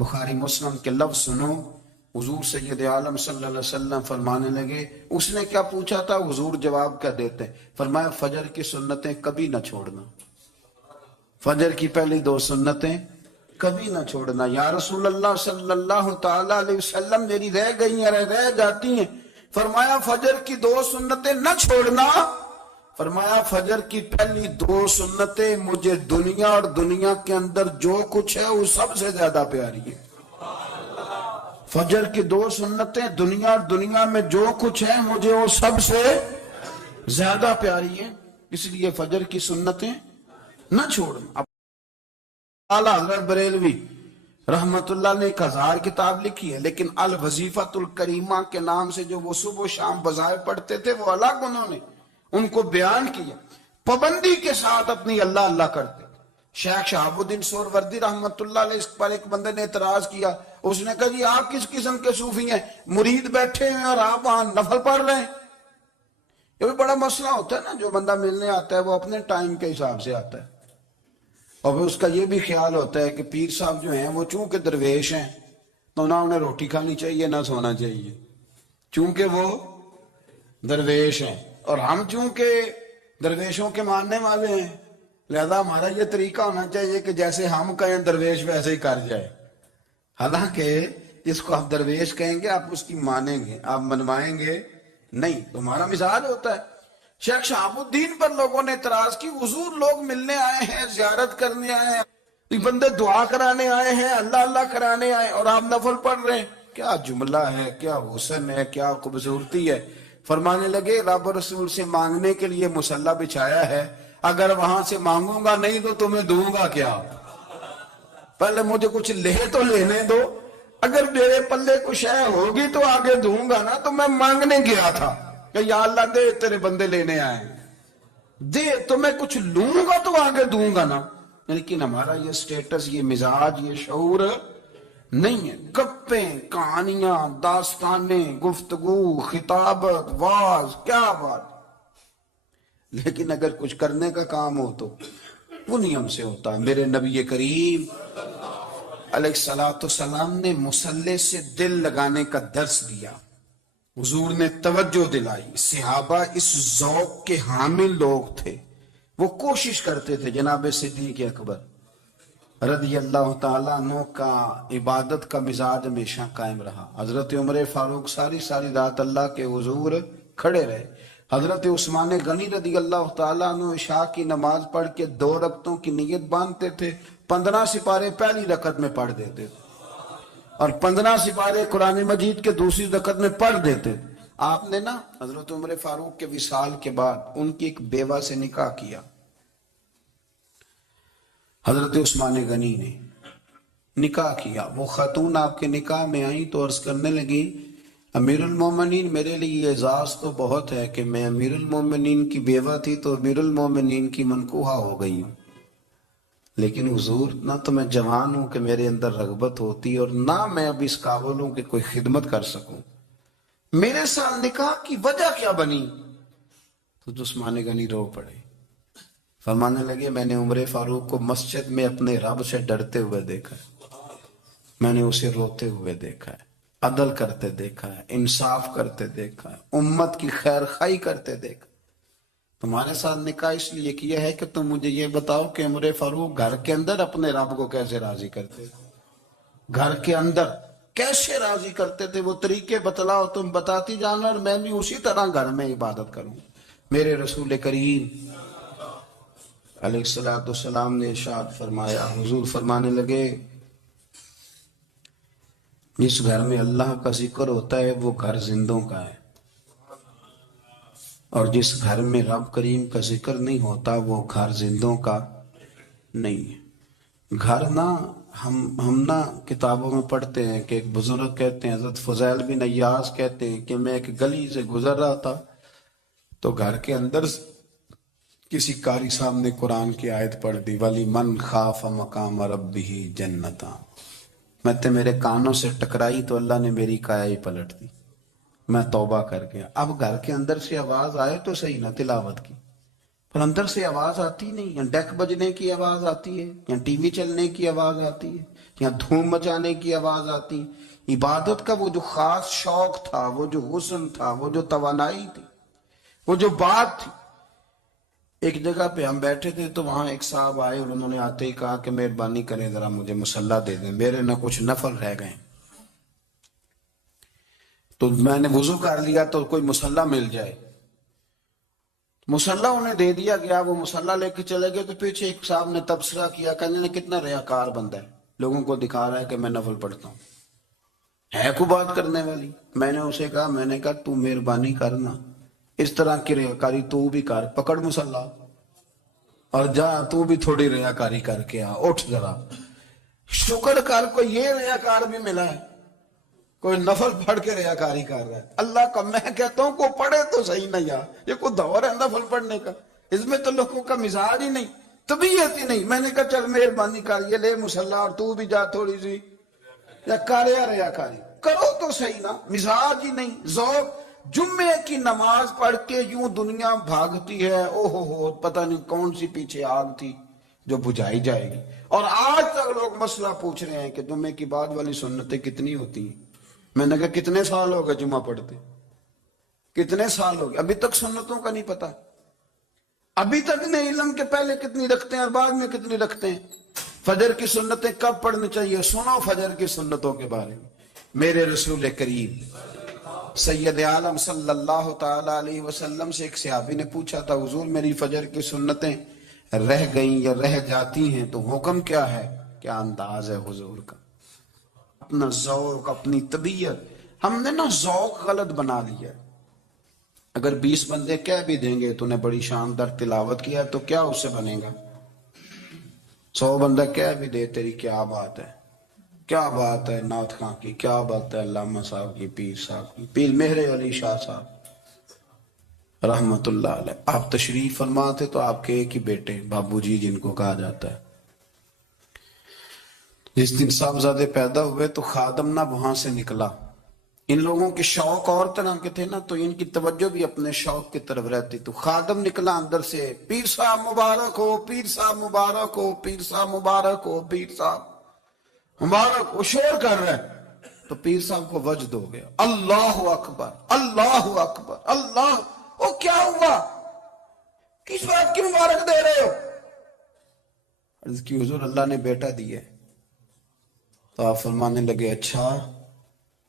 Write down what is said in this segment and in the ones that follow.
بخاری مسلم کے لفظ سنو، حضور سید عالم صلی اللہ علیہ وسلم فرمانے لگے، اس نے کیا پوچھا تھا، حضور جواب کیا دیتے، فرمایا فجر کی سنتیں کبھی نہ چھوڑنا، فجر کی پہلی 2 سنتیں کبھی نہ چھوڑنا۔ یا رسول اللہ صلی اللہ تعالی علیہ وسلم میری رہ گئی ہیں، رہ جاتی ہیں، فرمایا فجر کی 2 سنتیں نہ چھوڑنا، فرمایا فجر کی پہلی 2 سنتیں مجھے دنیا اور دنیا کے اندر جو کچھ ہے وہ سب سے زیادہ پیاری ہے۔ فجر کی 2 سنتیں دنیا اور دنیا میں جو کچھ ہے مجھے وہ سب سے زیادہ پیاری ہے، اس لیے فجر کی سنتیں نہ چھوڑنا۔ اعلیٰ حضرت بریلوی رحمت اللہ نے 1000 کتاب لکھی ہے، لیکن الوظیفۃ الکریمہ کے نام سے جو وہ صبح و شام بظاہر پڑھتے تھے وہ الگ انہوں نے ان کو بیان کیا، پابندی کے ساتھ اپنی اللہ اللہ کرتے۔ شیخ شہاب الدین سہروردی رحمت اللہ علیہ اس پر ایک بندے نے اعتراض کیا، اس نے کہا جی آپ کس قسم کے صوفی ہیں، مرید بیٹھے ہیں اور آپ وہاں نفل پڑھ رہے ہیں۔ یہ بھی بڑا مسئلہ ہوتا ہے نا، جو بندہ ملنے آتا ہے وہ اپنے ٹائم کے حساب سے آتا ہے، اور پھر اس کا یہ بھی خیال ہوتا ہے کہ پیر صاحب جو ہیں وہ چونکہ درویش ہیں تو نہ انہیں روٹی کھانی چاہیے نہ سونا چاہیے، چونکہ وہ درویش ہیں، اور ہم چونکہ درویشوں کے ماننے والے ہیں لہذا ہمارا یہ طریقہ ہونا چاہیے کہ جیسے ہم کہیں درویش ویسے ہی کر جائے۔ حالانکہ جس کو آپ درویش کہیں گے آپ اس کی مانیں گے، آپ منوائیں گے نہیں، تمہارا مزاج ہوتا ہے۔ شیخ شہاب الدین پر لوگوں نے اعتراض کی، حضور لوگ ملنے آئے ہیں، زیارت کرنے آئے ہیں، بندے دعا کرانے آئے ہیں، اللہ اللہ کرانے آئے اور آپ نفل پڑھ رہے ہیں، کیا جملہ ہے، کیا حسن ہے، کیا خوبصورتی ہے۔ فرمانے لگے رب رسول سے مانگنے کے لیے مصلی بچھایا ہے، اگر وہاں سے مانگوں گا نہیں تو تمہیں دوں گا کیا، پہلے مجھے کچھ لے تو لینے دو، اگر میرے پلے کچھ ہے ہوگی تو آگے دوں گا نا، تو میں مانگنے گیا تھا کہ یا اللہ دے تیرے بندے لینے آئے دے، تو میں کچھ لوں گا تو آگے دوں گا نا۔ لیکن ہمارا یہ سٹیٹس، یہ مزاج، یہ شعور نہیں ہے، گپیں، کہانیاں، داستانیں، گفتگو، خطابت، واز، کیا بات۔ لیکن اگر کچھ کرنے کا کام ہو تو وہ نہیں ہم سے ہوتا۔ میرے نبی کریم علیہ السلام نے مصلی سے دل لگانے کا درس دیا، حضور نے توجہ دلائی، صحابہ اس ذوق کے حامل لوگ تھے، وہ کوشش کرتے تھے۔ جناب صدیق اکبر رضی اللہ تعالیٰ عنہ کا عبادت کا مزاج ہمیشہ قائم رہا۔ حضرت عمر فاروق ساری رات اللہ کے حضور کھڑے رہے۔ حضرت عثمان غنی رضی اللہ تعالیٰ عنہ عشاء کی نماز پڑھ کے 2 رکعتوں کی نیت باندھتے تھے، 15 سپارے پہلی رکعت میں پڑھ دیتے تھے اور 15 سپارے قرآن مجید کے دوسری رکعت میں پڑھ دیتے تھے۔ آپ نے نا حضرت عمر فاروق کے وصال کے بعد ان کی ایک بیوہ سے نکاح کیا، حضرت عثمان غنی نے نکاح کیا۔ وہ خاتون آپ کے نکاح میں آئیں تو عرض کرنے لگی امیر المومنین میرے لیے اعزاز تو بہت ہے کہ میں امیر المومنین کی بیوہ تھی تو امیر المومنین کی منکوحہ ہو گئی ہوں، لیکن حضور نہ تو میں جوان ہوں کہ میرے اندر رغبت ہوتی اور نہ میں اب اس قابل ہوں کہ کوئی خدمت کر سکوں، میرے ساتھ نکاح کی وجہ کیا بنی؟ تو عثمان غنی رو پڑے، فرمانے لگے میں نے عمر فاروق کو مسجد میں اپنے رب سے ڈرتے ہوئے دیکھا ہے، میں نے اسے روتے ہوئے دیکھا ہے، عدل کرتے دیکھا ہے، انصاف کرتے دیکھا ہے، امت کی خیر خواہی کرتے دیکھا۔ تمہارے ساتھ نکاح اس لیے کیا ہے کہ تم مجھے یہ بتاؤ کہ عمر فاروق گھر کے اندر اپنے رب کو کیسے راضی کرتے تھے، گھر کے اندر کیسے راضی کرتے تھے، وہ طریقے بتلاؤ، تم بتاتی جانا اور میں بھی اسی طرح گھر میں عبادت کروں۔ میرے رسول کریم علیہ السلام نے ارشاد فرمایا، حضور فرمانے لگے جس گھر میں اللہ کا ذکر ہوتا ہے وہ گھر زندوں کا ہے، اور جس گھر میں رب کریم کا ذکر نہیں ہوتا وہ گھر زندوں کا نہیں ہے۔ گھر نہ ہم نہ کتابوں میں پڑھتے ہیں کہ ایک بزرگ کہتے ہیں، حضرت فضیل بن عیاض کہتے ہیں کہ میں ایک گلی سے گزر رہا تھا تو گھر کے اندر کسی قاری صاحب نے قرآن کی آیت پڑھ دی، وَلِمَنْ خَافَ مَقَامَ رَبِّهِ جَنَّتَانِ، میں تے میرے کانوں سے ٹکرائی تو اللہ نے میری کایا ہی پلٹ دی، میں توبہ کر گیا۔ اب گھر کے اندر سے آواز آئے تو صحیح نہ تلاوت کی، پر اندر سے آواز آتی نہیں، یا ڈیک بجنے کی آواز آتی ہے، یا ٹی وی چلنے کی آواز آتی ہے، یا دھوم مچانے کی آواز آتی. عبادت کا وہ جو خاص شوق تھا، وہ جو حسن تھا، وہ جو توانائی تھی، وہ جو بات تھی. ایک جگہ پہ ہم بیٹھے تھے تو وہاں ایک صاحب آئے اور انہوں نے آتے ہی کہا کہ مہربانی کریں ذرا مجھے مصلی دے دیں، میرے نہ کچھ نفل رہ گئے. تو میں نے وضو کر لیا تو کوئی مصلی مل جائے. مصلی انہیں دے دیا گیا، وہ مصلی لے کے چلے گئے. تو پیچھے ایک صاحب نے تبصرہ کیا، کہنے کتنا ریاکار بندہ ہے، لوگوں کو دکھا رہا ہے کہ میں نفل پڑھتا ہوں. ہے کو بات کرنے والی. میں نے اسے کہا، میں نے کہا تو مہربانی کرنا اس طرح کی ریاکاری تو بھی کر، پکڑ مصلی اور جا تو بھی تھوڑی ریاکاری کر کے آ، اٹھ ذرا شکر کر. کوئی یہ ریاکار بھی ملا ہے، کوئی نفل پڑھ کے ریاکاری کر رہا ہے. اللہ کا میں کہتا ہوں کو پڑھے تو صحیح نہیں. یار یہ کوئی دور ہے نفل پڑھنے کا؟ اس میں تو لوگوں کا مزاج ہی نہیں، طبیعت ہی نہیں. میں نے کہا چل مہربانی کر، یہ لے مصلی اور تو بھی جا تھوڑی سی یا کر یا ریاکاری کرو تو صحیح نا. مزاج ہی نہیں، ذوق. جمعے کی نماز پڑھ کے یوں دنیا بھاگتی ہے، او ہو پتہ نہیں کون سی پیچھے آگ تھی جو بجھائی جائے گی. اور آج تک لوگ مسئلہ پوچھ رہے ہیں کہ جمعے کی بعد والی سنتیں کتنی ہوتی ہیں. میں نے کہا کتنے سال ہو گئے جمعہ پڑھتے، کتنے سال ہو گئے، ابھی تک سنتوں کا نہیں پتا. ابھی تک نہیں علم کے پہلے کتنی رکھتے ہیں اور بعد میں کتنی رکھتے ہیں. فجر کی سنتیں کب پڑھنی چاہیے؟ سنو فجر کی سنتوں کے بارے میں. میرے رسول کریم سید عالم صلی اللہ تعالی علیہ وسلم سے ایک صحابی نے پوچھا تھا، حضور میری فجر کی سنتیں رہ گئیں یا رہ جاتی ہیں تو حکم کیا ہے؟ کیا انداز ہے حضور کا، اپنا ذوق، اپنی طبیعت. ہم نے نا ذوق غلط بنا لیا. اگر 20 بندے کہہ بھی دیں گے تو نے بڑی شاندار تلاوت کیا تو کیا اس سے بنے گا؟ 100 بندہ کہہ بھی دے تیری کیا بات ہے، کیا بات ہے نعت خاں کی، کیا بات ہے علامہ صاحب کی، پیر صاحب کی، پیر مہر علی شاہ صاحب رحمت اللہ علیہ. آپ تشریف فرما تھے تو آپ کے ایک ہی بیٹے بابو جی جن کو کہا جاتا ہے، جس دن صاحبزادے پیدا ہوئے تو خادم نہ وہاں سے نکلا. ان لوگوں کے شوق اور طرح کے تھے نا، تو ان کی توجہ بھی اپنے شوق کی طرف رہتی. تو خادم نکلا اندر سے، پیر صاحب مبارک ہو، پیر صاحب مبارک ہو، پیر صاحب مبارک ہو، پیر صاحب مبارک. وہ شور کر رہے ہیں تو پیر صاحب کو وجد ہو گیا، اللہ اکبر اللہ اکبر اللہ. وہ کیا ہوا، کس بات کی مبارک دے رہے ہو؟ عرض کی حضور اللہ نے بیٹا دیا. تو آپ فرمانے لگے اچھا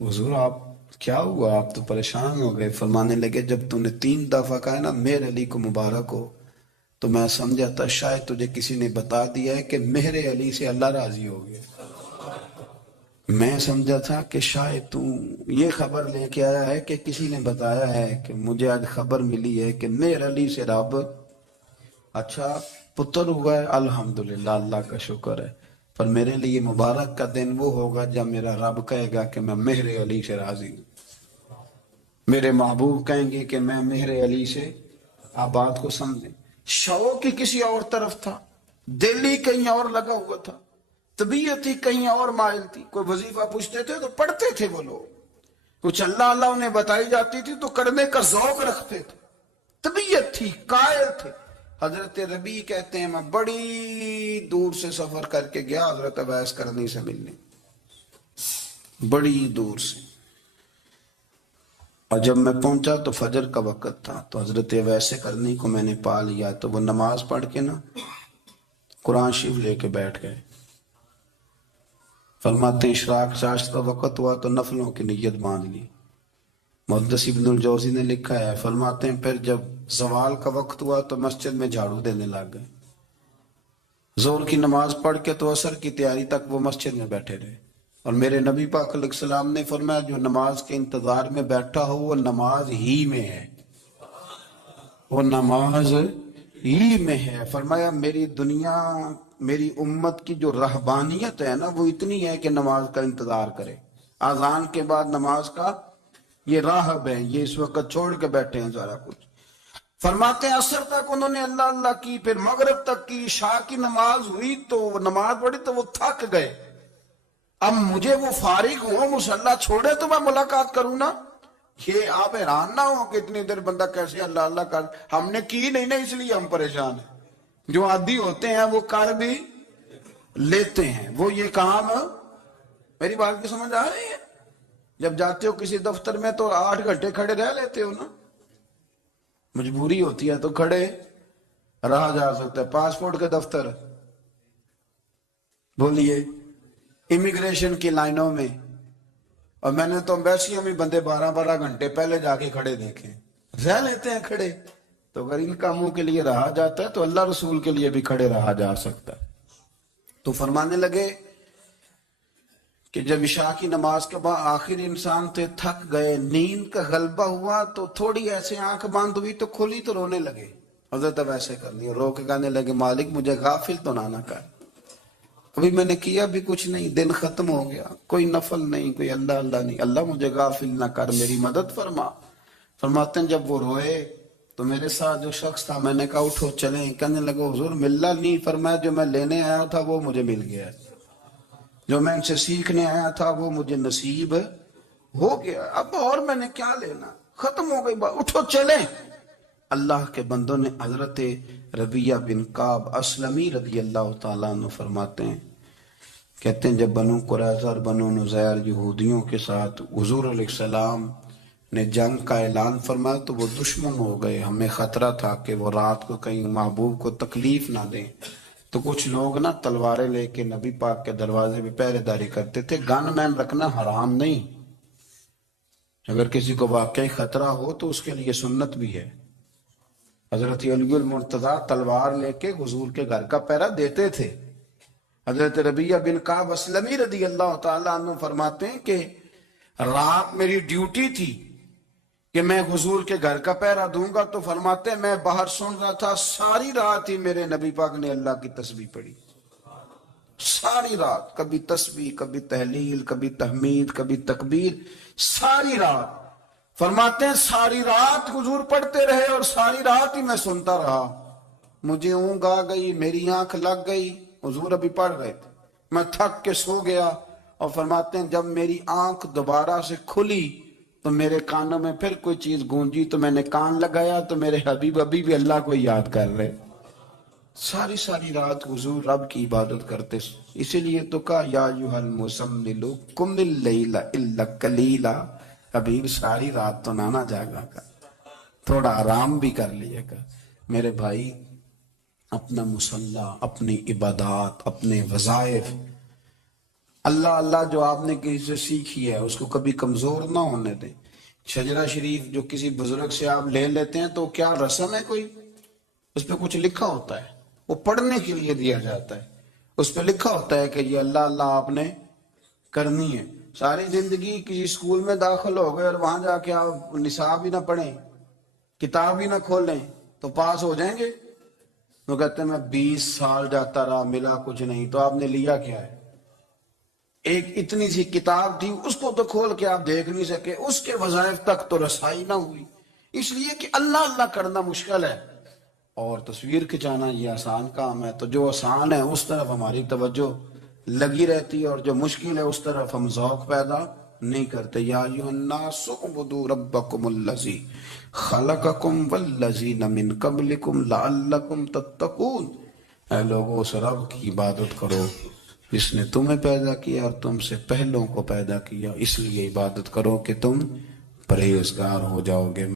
حضور آپ کیا ہوا، آپ تو پریشان ہو گئے. فرمانے لگے جب تو نے 3 دفعہ کہا نا مہر علی کو مبارک ہو تو میں سمجھا تھا شاید تجھے کسی نے بتا دیا ہے کہ مہر علی سے اللہ راضی ہو گیا. میں سمجھا تھا کہ شاید تو یہ خبر لے کے آیا ہے کہ کسی نے بتایا ہے کہ مجھے آج خبر ملی ہے کہ مہر علی سے رب اچھا پتر ہوا ہے. الحمدللہ اللہ کا شکر ہے. پر میرے لیے مبارک کا دن وہ ہوگا جب میرا رب کہے گا کہ میں مہر علی سے راضی ہوں. میرے محبوب کہیں گے کہ میں مہر علی سے. آپ بات کو سمجھیں. شوق ہی کسی اور طرف تھا، دل ہی کہیں اور لگا ہوا تھا، طبیعت ہی کہیں اور مائل تھی. کوئی وظیفہ پوچھتے تھے تو پڑھتے تھے وہ لوگ، کچھ اللہ اللہ انہیں بتائی جاتی تھی تو کرنے کا ذوق رکھتے تھے، طبیعت تھی، قائل تھے. حضرت ربیع کہتے ہیں میں بڑی دور سے سفر کر کے گیا حضرت اویس کرنی سے ملنے، بڑی دور سے. اور جب میں پہنچا تو فجر کا وقت تھا. تو حضرت اویس کرنی کو میں نے پا لیا. تو وہ نماز پڑھ کے نا قرآن شریف لے کے بیٹھ گئے. فرماتے ہیں اشراق چاشت کا وقت ہوا تو نفلوں کی نیت باندھ لی. محدث ابن الجوزی نے لکھا ہے، فرماتے ہیں پھر جب زوال کا وقت ہوا تو مسجد میں جھاڑو دینے لگ گئے. زور کی نماز پڑھ کے تو عصر کی تیاری تک وہ مسجد میں بیٹھے رہے. اور میرے نبی پاک علیہ السلام نے فرمایا جو نماز کے انتظار میں بیٹھا ہو وہ نماز ہی میں ہے، وہ نماز ہی میں ہے. فرمایا میری دنیا میری امت کی جو رہبانیت ہے نا وہ اتنی ہے کہ نماز کا انتظار کرے. اذان کے بعد نماز کا یہ راہب ہیں، یہ اس وقت چھوڑ کے بیٹھے ہیں سارا کچھ. فرماتے ہیں عصر تک انہوں نے اللہ اللہ کی، پھر مغرب تک کی، عشاء کی نماز ہوئی تو وہ نماز پڑھی تو وہ تھک گئے. اب مجھے وہ فارغ ہو مصلی چھوڑے تو میں ملاقات کروں نا. یہ آپ حیران نہ ہو کہ اتنی دیر بندہ کیسے اللہ اللہ کر. ہم نے کی نہیں نا اس لیے ہم پریشان ہیں. جو عادی ہوتے ہیں وہ کر بھی لیتے ہیں، وہ یہ کام میری بات کی سمجھ آ رہی ہے؟ جب جاتے ہو کسی دفتر میں تو 8 گھنٹے کھڑے رہ لیتے ہو نا، مجبوری ہوتی ہے تو کھڑے رہا جا سکتا ہے۔ پاسپورٹ کے دفتر بولیے، امیگریشن کی لائنوں میں، اور میں نے تو امبیسیوں میں بندے 12 گھنٹے پہلے جا کے کھڑے دیکھے، رہ لیتے ہیں کھڑے۔ تو اگر ان کاموں کے لیے رہا جاتا ہے تو اللہ رسول کے لیے بھی کھڑے رہا جا سکتا ہے۔ تو فرمانے لگے کہ جب عشاء کی نماز کے بعد آخر انسان تھے، تھک گئے، نیند کا غلبہ ہوا، تو تھوڑی ایسے آنکھ بند ہوئی تو کھلی تو رونے لگے۔ حضرت اب ایسے کر لیا، رو کے کہنے لگے مالک مجھے غافل تو نہ کر، ابھی میں نے کیا بھی کچھ نہیں، دن ختم ہو گیا، کوئی نفل نہیں، کوئی اللہ اللہ نہیں، اللہ مجھے غافل نہ کر، میری مدد فرما۔ فرماتے ہیں جب وہ روئے تو میرے ساتھ جو شخص تھا، میں نے کہا اٹھو چلیں، کہنے لگا حضور ملنا نہیں، فرمایا جو میں لینے آیا تھا وہ مجھے مل گیا، جو میں ان سے سیکھنے آیا تھا وہ مجھے نصیب ہو گیا، اب اور میں نے کیا لینا، ختم ہو گئی بات، اٹھو چلیں۔ اللہ کے بندوں نے حضرت ربیہ بن کعب اسلمی رضی اللہ تعالیٰ عنہ فرماتے ہیں، کہتے ہیں جب بنو قریظہ اور بنو نذیر یہودیوں کے ساتھ حضور علیہ السلام نے جنگ کا اعلان فرمایا تو وہ دشمن ہو گئے، ہمیں خطرہ تھا کہ وہ رات کو کہیں محبوب کو تکلیف نہ دیں، تو کچھ لوگ نا تلواریں لے کے نبی پاک کے دروازے پہ پہرے داری کرتے تھے۔ گن مین رکھنا حرام نہیں، اگر کسی کو واقعی خطرہ ہو تو اس کے لیے سنت بھی ہے۔ حضرت علی المرتضیٰ تلوار لے کے حضور کے گھر کا پہرا دیتے تھے۔ حضرت ربیہ بن کعب اسلمی رضی اللہ تعالیٰ عنہ فرماتے ہیں کہ رات میری ڈیوٹی تھی کہ میں حضور کے گھر کا پہرا دوں گا، تو فرماتے ہیں میں باہر سن رہا تھا، ساری رات ہی میرے نبی پاک نے اللہ کی تسبیح پڑھی، ساری رات، کبھی تسبیح، کبھی تحلیل، کبھی تحمید، کبھی تکبیر، ساری رات۔ فرماتے ہیں ساری رات حضور پڑھتے رہے اور ساری رات ہی میں سنتا رہا، مجھے اونگ آ گئی، میری آنکھ لگ گئی، حضور ابھی پڑھ رہے تھے، میں تھک کے سو گیا، اور فرماتے ہیں جب میری آنکھ دوبارہ سے کھلی تو میرے کانوں میں پھر کوئی چیز گونجی، تو میں نے کان لگایا تو میرے حبیب ابھی بھی اللہ کو یاد کر رہے۔ ساری رات حضور رب کی عبادت کرتے، اسی لیے تو کہا یا ایھا المزمل قم اللیل الا قلیلا، حبیب ساری رات تو نہ جاگا کر، تھوڑا آرام بھی کر لیا کر۔ میرے بھائی اپنا مصلی، اپنی عبادات، اپنے وظائف، اللہ اللہ جو آپ نے کسی سے سیکھی ہے اس کو کبھی کمزور نہ ہونے دیں۔ شجرہ شریف جو کسی بزرگ سے آپ لے لیتے ہیں تو کیا رسم ہے کوئی؟ اس پہ کچھ لکھا ہوتا ہے، وہ پڑھنے کے لیے دیا جاتا ہے، اس پہ لکھا ہوتا ہے کہ یہ اللہ اللہ آپ نے کرنی ہے۔ ساری زندگی کسی اسکول میں داخل ہو گئے اور وہاں جا کے آپ نصاب ہی نہ پڑھیں، کتاب ہی نہ کھولیں تو پاس ہو جائیں گے؟ وہ کہتے ہیں میں 20 سال جاتا رہا ملا کچھ نہیں، تو آپ نے لیا کیا ہے؟ ایک اتنی سی کتاب تھی، اس کو تو کھول کے آپ دیکھ نہیں سکے، اس کے وظائف تک تو رسائی نہ ہوئی، اس لیے کہ اللہ اللہ کرنا مشکل ہے اور تصویر کھچانا یہ آسان کام ہے۔ تو جو آسان ہے اس طرف ہماری توجہ لگی رہتی ہے اور جو مشکل ہے اس طرف ہم ذوق پیدا نہیں کرتے۔ یا ایھا الناس اعبدوا ربکم الذی خلقکم والذین من قبلکم لعلکم تتقون، اے لوگو اس رب کی عبادت کرو جس نے تمہیں پیدا کیا اور تم سے پہلوں کو پیدا کیا، اس لیے عبادت کرو کہ تم پرہیزگار ہو جاؤ گے۔